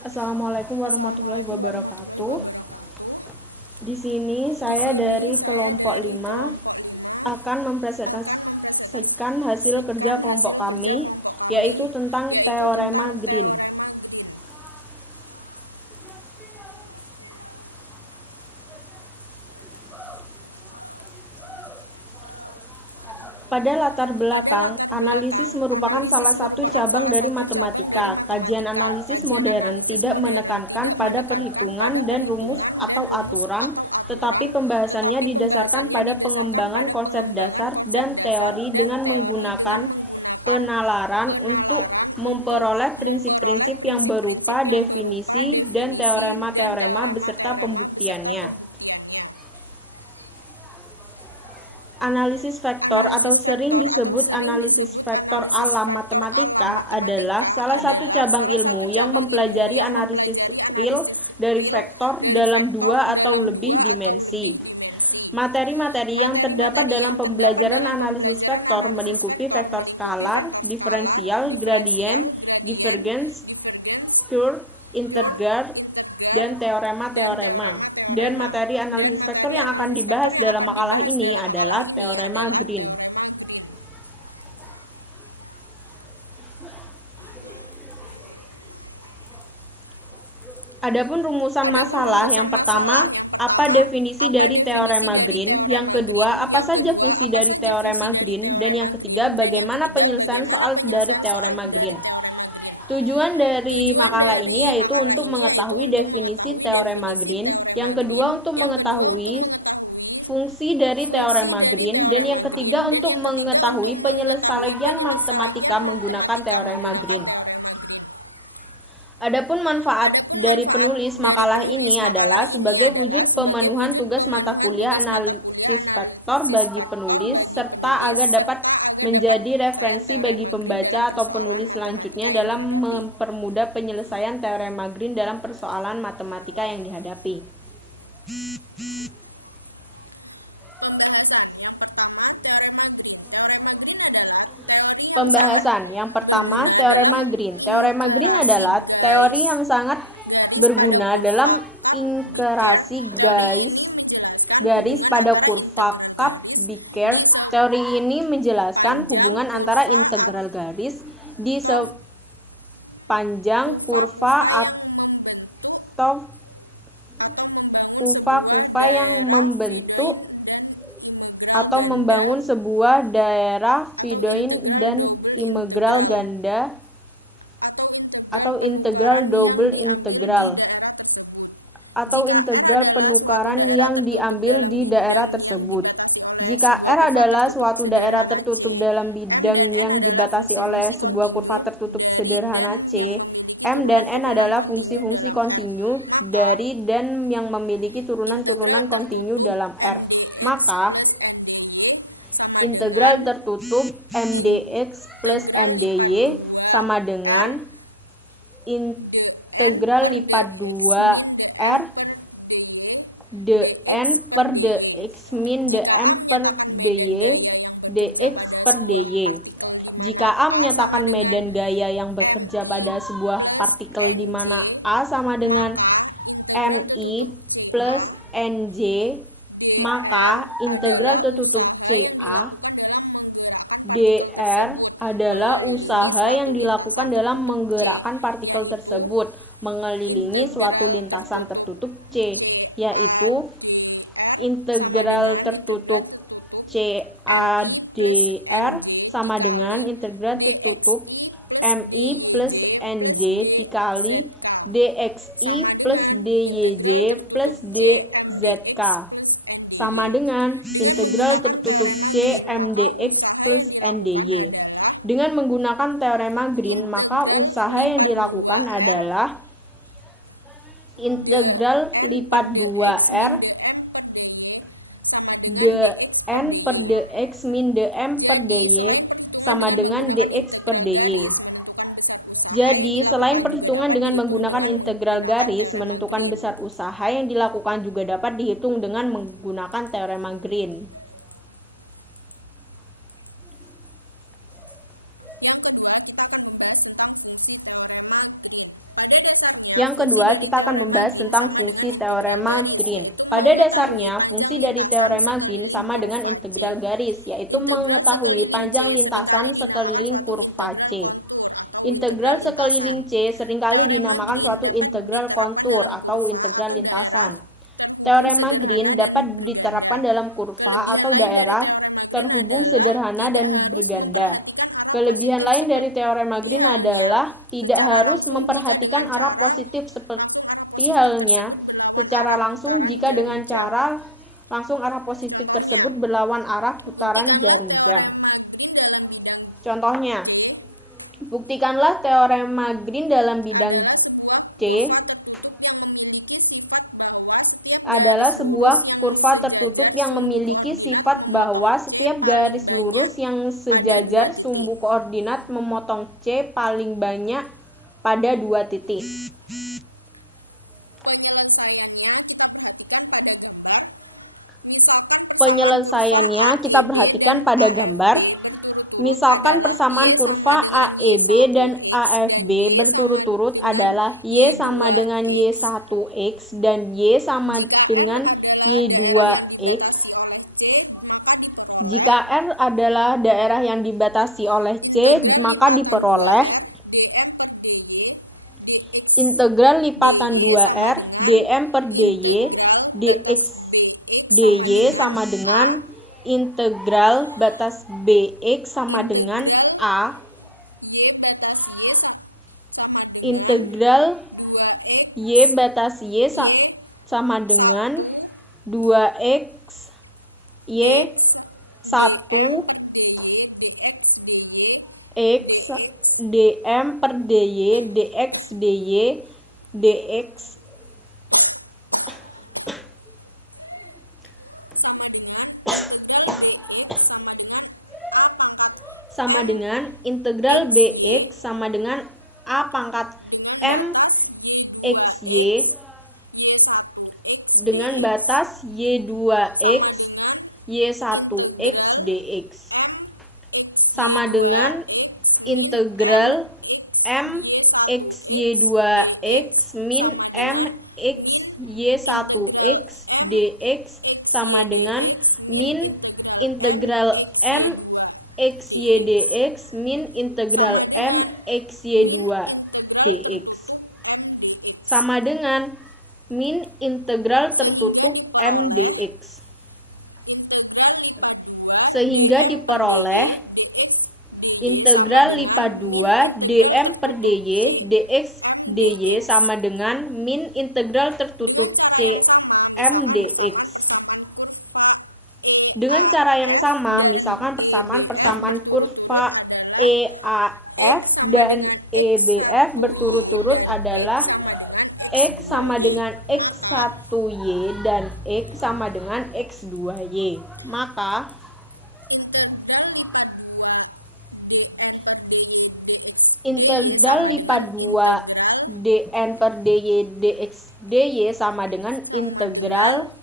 Assalamualaikum warahmatullahi wabarakatuh. Di sini saya dari kelompok 5 akan mempresentasikan hasil kerja kelompok kami, yaitu tentang teorema Green. Pada latar belakang, analisis merupakan salah satu cabang dari matematika. Kajian analisis modern tidak menekankan pada perhitungan dan rumus atau aturan, tetapi pembahasannya didasarkan pada pengembangan konsep dasar dan teori dengan menggunakan penalaran untuk memperoleh prinsip-prinsip yang berupa definisi dan teorema-teorema beserta pembuktiannya. Analisis vektor atau sering disebut analisis vektor alam matematika adalah salah satu cabang ilmu yang mempelajari analisis real dari vektor dalam 2 atau lebih dimensi. Materi-materi yang terdapat dalam pembelajaran analisis vektor melingkupi vektor skalar, diferensial, gradient, divergence, curve, integral, dan teorema-teorema. Dan materi analisis vektor yang akan dibahas dalam makalah ini adalah teorema Green. Adapun rumusan masalah, yang pertama, apa definisi dari teorema Green? Yang kedua, apa saja fungsi dari teorema Green? Dan yang ketiga, bagaimana penyelesaian soal dari teorema Green? Tujuan dari makalah ini yaitu untuk mengetahui definisi teorema Green, yang kedua untuk mengetahui fungsi dari teorema Green, dan yang ketiga untuk mengetahui penyelesaian matematika menggunakan teorema Green. Adapun manfaat dari penulis makalah ini adalah sebagai wujud pemenuhan tugas mata kuliah analisis vektor bagi penulis, serta agar dapat menjadi referensi bagi pembaca atau penulis selanjutnya dalam mempermudah penyelesaian teorema Green dalam persoalan matematika yang dihadapi. Pembahasan. Yang pertama, teorema Green. Teorema Green adalah teori yang sangat berguna dalam inkerasi garis pada kurva Kapp-Bicker. Teori ini menjelaskan hubungan antara integral garis di sepanjang kurva atau kuva-kuva yang membentuk atau membangun sebuah daerah Videoin dan integral ganda atau integral double integral atau integral penukaran yang diambil di daerah tersebut. Jika R adalah suatu daerah tertutup dalam bidang yang dibatasi oleh sebuah kurva tertutup sederhana C, M dan N adalah fungsi-fungsi kontinu dari dan yang memiliki turunan-turunan kontinu dalam R. Maka integral tertutup MdX plus NdY sama dengan integral lipat 2R dn per dx min dm per dy dx per dy. Jika A menyatakan medan gaya yang bekerja pada sebuah partikel di mana A sama dengan mi plus nj, maka integral tertutup CA dr adalah usaha yang dilakukan dalam menggerakkan partikel tersebut mengelilingi suatu lintasan tertutup C, yaitu integral tertutup CA/dr sama dengan integral tertutup mi plus nj dikali dxi plus dyj plus dzk sama dengan integral tertutup C mdx plus ndy. Dengan menggunakan teorema Green, maka usaha yang dilakukan adalah integral lipat 2R dn per dx min dm per dy sama dengan dx per dy. Jadi, selain perhitungan dengan menggunakan integral garis, menentukan besar usaha yang dilakukan juga dapat dihitung dengan menggunakan teorema Green. Yang kedua, kita akan membahas tentang fungsi teorema Green. Pada dasarnya, fungsi dari teorema Green sama dengan integral garis, yaitu mengetahui panjang lintasan sekeliling kurva C. Integral sekeliling C seringkali dinamakan suatu integral kontur atau integral lintasan. Teorema Green dapat diterapkan dalam kurva atau daerah terhubung sederhana dan berganda. Kelebihan lain dari teorema Green adalah tidak harus memperhatikan arah positif seperti halnya secara langsung jika dengan cara langsung arah positif tersebut berlawan arah putaran jarum jam. Contohnya, buktikanlah teorema Green dalam bidang C adalah sebuah kurva tertutup yang memiliki sifat bahwa setiap garis lurus yang sejajar sumbu koordinat memotong C paling banyak pada 2 titik. Penyelesaiannya kita perhatikan pada gambar. Misalkan persamaan kurva AEB dan AFB berturut-turut adalah Y sama dengan Y1X dan Y sama dengan Y2X. Jika R adalah daerah yang dibatasi oleh C, maka diperoleh integral lipatan 2R dm per dy dx dy sama dengan integral batas bx sama dengan a integral y batas y sama dengan 2x y 1 x dm per dy dx dy dx sama dengan integral bx sama dengan a pangkat m xy dengan batas y2x y1x dx sama dengan integral m xy2x min m xy1x dx sama dengan min integral m xy dx min integral m xy2 dx sama dengan min integral tertutup m dx. Sehingga diperoleh integral lipat 2 dm per dy dx dy sama dengan min integral tertutup c m dx. Dengan cara yang sama, misalkan persamaan kurva EAF dan EBF berturut-turut adalah X sama dengan X1Y dan X sama dengan X2Y. Maka integral lipat 2 dn per dy dx dy sama dengan integral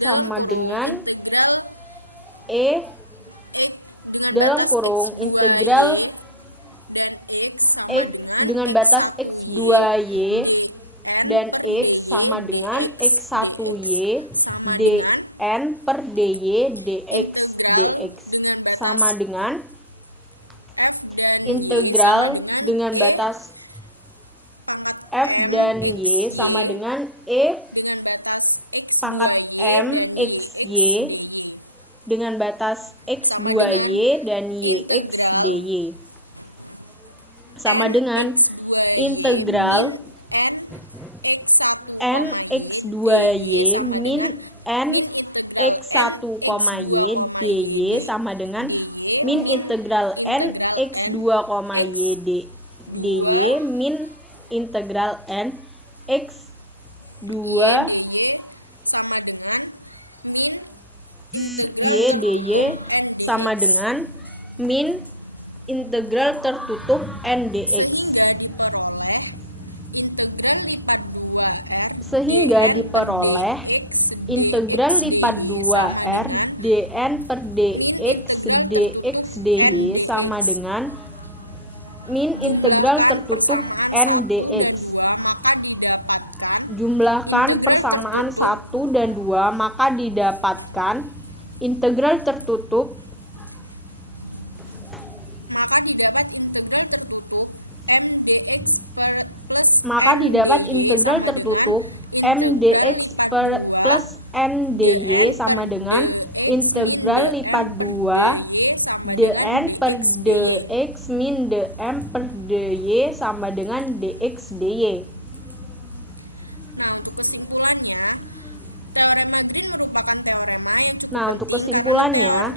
sama dengan E dalam kurung integral X dengan batas X2Y dan X sama dengan X1Y dn per dy dx dx sama dengan integral dengan batas F dan Y sama dengan E pangkat M xy dengan batas x2y dan yx dy sama dengan integral n x2y min n x1y dy sama dengan min integral n x2y dy min integral n x2 y dy sama dengan min integral tertutup n dx. Sehingga diperoleh integral lipat 2r dn per dx dx dy sama dengan min integral tertutup n dx. Jumlahkan persamaan 1 dan 2, maka didapatkan integral tertutup m dx plus n dy sama dengan integral lipat 2 dn per dx min dm per dy sama dengan dx dy. Nah, untuk kesimpulannya,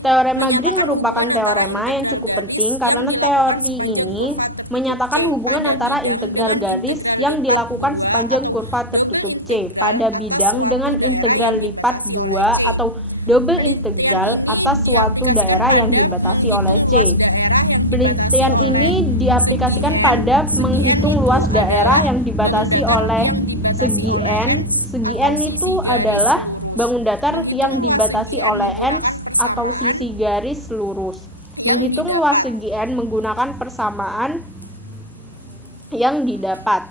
teorema Green merupakan teorema yang cukup penting karena teori ini menyatakan hubungan antara integral garis yang dilakukan sepanjang kurva tertutup C pada bidang dengan integral lipat 2 atau double integral atas suatu daerah yang dibatasi oleh C. Penelitian ini diaplikasikan pada menghitung luas daerah yang dibatasi oleh segi N. Segi N itu adalah bangun datar yang dibatasi oleh N atau sisi garis lurus. Menghitung luas segi N menggunakan persamaan yang didapat.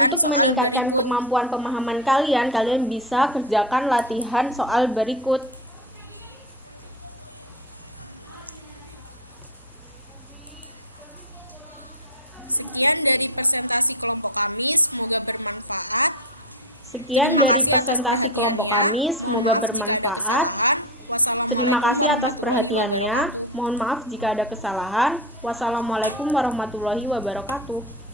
Untuk meningkatkan kemampuan pemahaman kalian bisa kerjakan latihan soal berikut. Sekian dari presentasi kelompok kami, semoga bermanfaat. Terima kasih atas perhatiannya. Mohon maaf jika ada kesalahan. Wassalamualaikum warahmatullahi wabarakatuh.